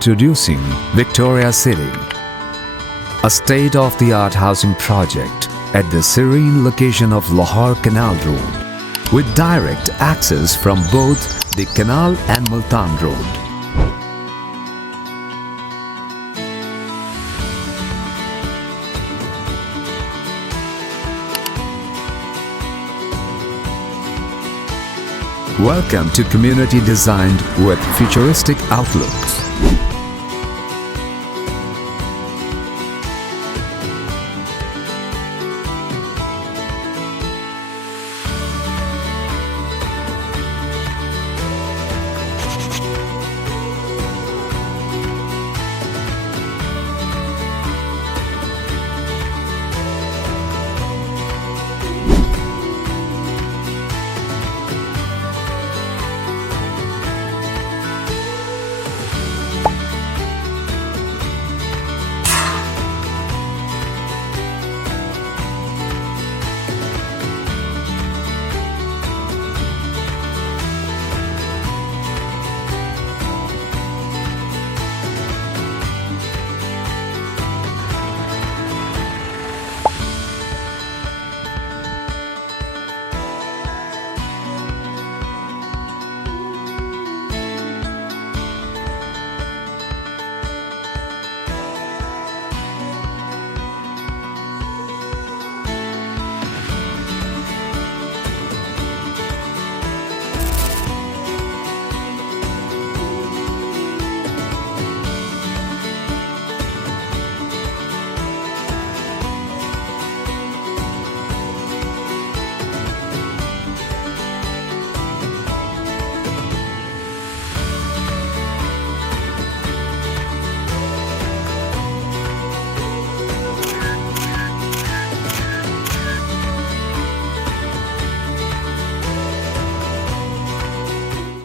Introducing Victoria City, a state-of-the-art housing project at the serene location of Lahore Canal Road, with direct access from both the Canal and Multan Road. Welcome to community designed with futuristic outlook.